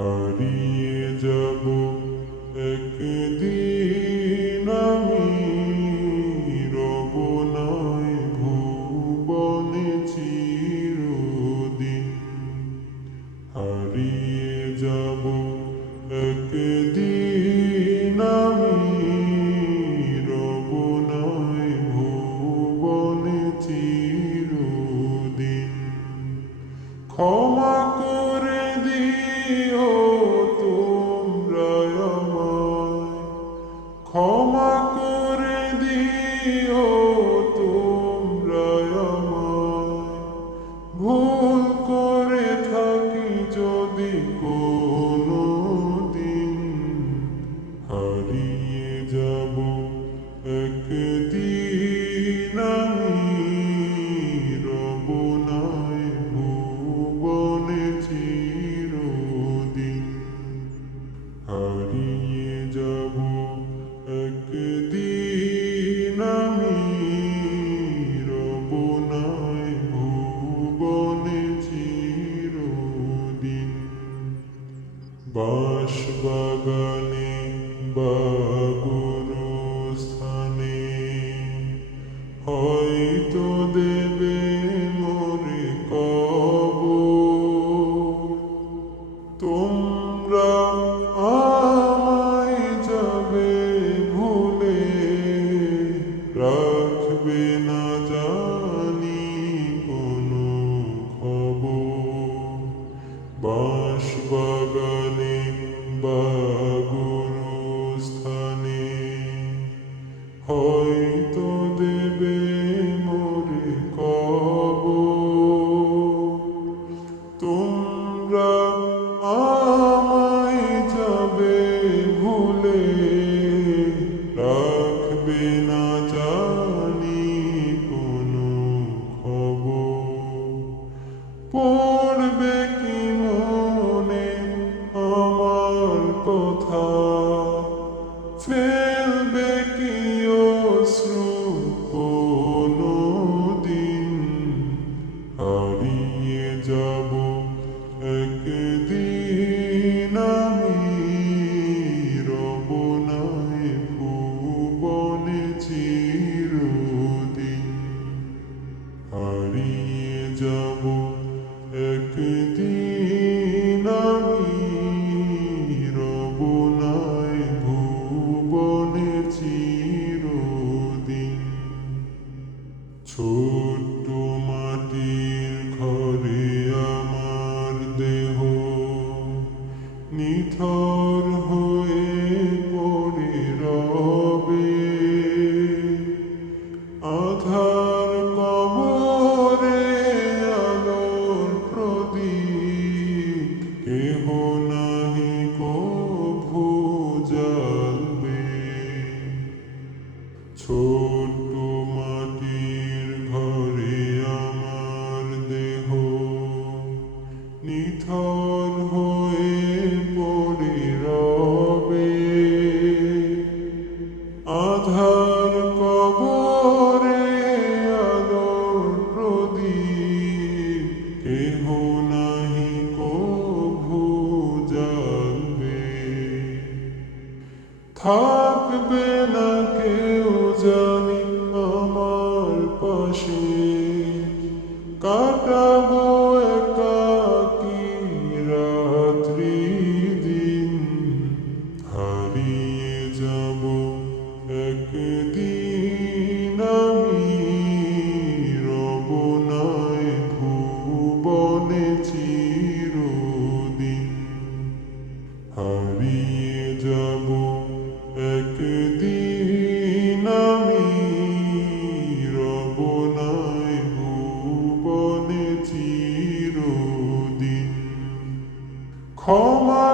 হারিয়ে যাব একদিন আমি, রব নাই ভুবনে চিরদিন। হারিয়ে যাব একদিন আমি, রব নাই ভুবনে চিরদিন। ক্ষমা করে দিও তোমরা আমায়, ক্ষমা করে দিও তোমরা আমায়। ভুল করে থাকি যদি কোনো দিন, হারিয়ে যাব একদিন আমি, রব নাই ভুবনে চিরদিন। হারিয়ে যাব একদিন আমি, রব নাই ভুবনে চিরদিন। বাঁশবাগানে বা গুরুস্থানে হয়তো দেবে মোরে কবর। তোমরা আমায় যাবে ভুলে, রাখবে না জানি কোনো খবর। বাঁশবাগানে বা গুরুস্থানে হয়তো দেবে মোরে কবর। তোমরা আমায় যাবে ভুলে, রাখবে না জানি কোনো খবর। পড়বে কি মনে আমার কথা, ফেলবে কি অশ্রু কোনো দিন। হারিয়ে যাব একদিন আমি, রব নাই ভুবনে চিরদিন। হারিয়ে যাব একদিন আমি, রব নাই ভুবনে চিরদিন। ছোট্ট মাটির ঘরে আমার দেহ নিথর হয়ে পড়ে রবে। আধার কবরে আলোর প্রদীপ, কেহ নাহি কভু জ্বালবে। ছোট্ট মাটির ঘরে আমার দেহ নিথর হয়ে পড়ে রবে। আধার কবরে আলোর প্রদীপ, কেহ নাহি কভু জ্বালবে। থাকবে না কেউ জানি আমার পাশে, কাটাবো একাকী রাত্রি দিন। হারিয়ে যাব একদিন আমি, রব নাই ভুবনে চিরদিন। হারিয়ে যাব একদিন আমি, রব নাই ভুবনে চিরদিন। ক্ষমা